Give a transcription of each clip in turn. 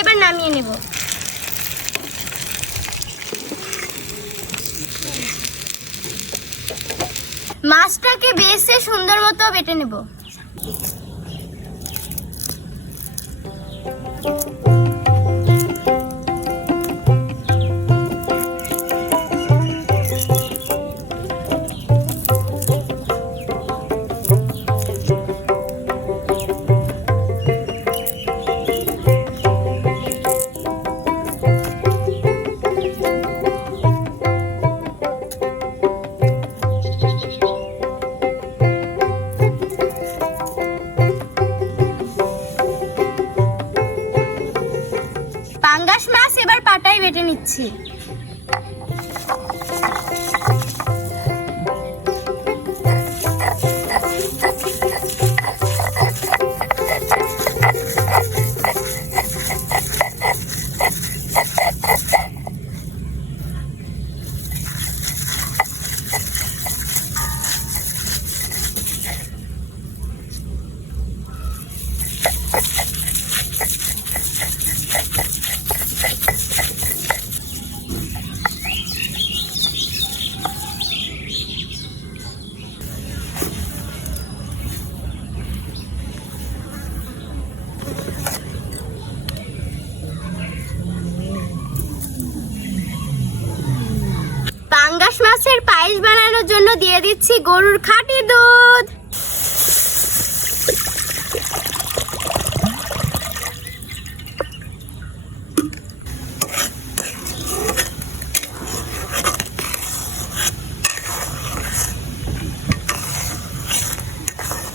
এবার নামিয়ে নেব। মাছটাকে বেছে সুন্দর মতো বেটে নেব। বেটে নিচ্ছি। মাছের পায়েস বানানোর জন্য দিয়ে দিচ্ছি গরুর খাঁটি দুধ।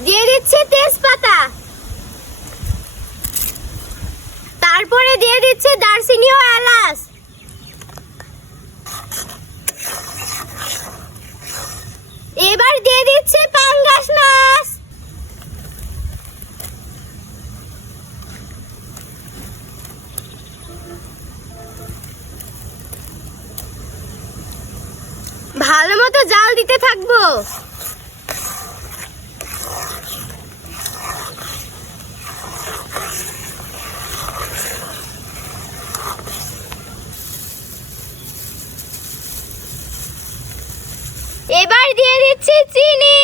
দিয়ে দিচ্ছি তেজপাতা। তারপরে দিয়ে দিচ্ছি দারচিনি ও এবার দিয়ে দিচ্ছে পাঙ্গাস মাছ। ভালো মতো জাল দিতে থাকব এবার দিয়ে দিচ্ছি চিনি।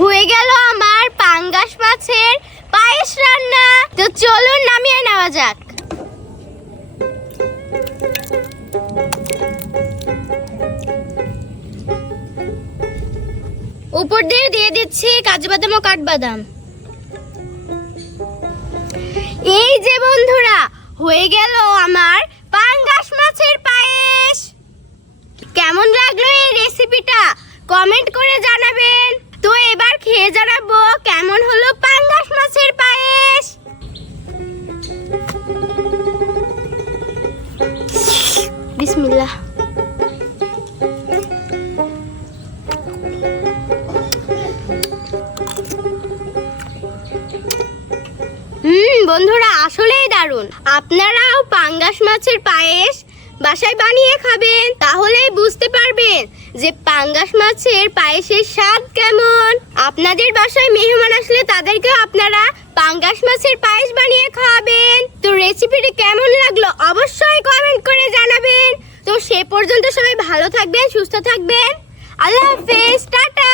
হয়ে গেল আমার পাঙ্গাস মাছের পায়েস রান্না। তো চলুন নামিয়ে নেওয়া যাক। উপর দিয়ে দিয়ে দিচ্ছি কাজু বাদাম ও কাঠবাদাম। এই যে বন্ধুরা, হয়ে গেল আমার পাঙ্গাস মাছের পায়েস। কেমন লাগল এই রেসিপিটা কমেন্ট করে জানাবেন। তো এবার খেয়ে জানাব, কেমন হলো পাঙ্গাস মাছের পায়েস? বিসমিল্লাহ। দারুণ। আপনারাও পাঙ্গাস মাছের পায়েস বাসায় বানিয়ে খাবেন, তাহলেই বুঝতে পারবেন যে পাঙ্গাস মাছের পায়েসের স্বাদ কেমন। আপনাদের বাসায় মেহমান আসলে তাদেরকেও আপনারা পাঙ্গাস মাছের পায়েস বানিয়ে খাওয়াবেন। তো রেসিপিটি কেমন লাগল অবশ্যই কমেন্ট করে জানাবেন। তো সে পর্যন্ত সবাই ভালো থাকবেন, সুস্থ থাকবেন। আল্লাহ হাফেজ, টাটা।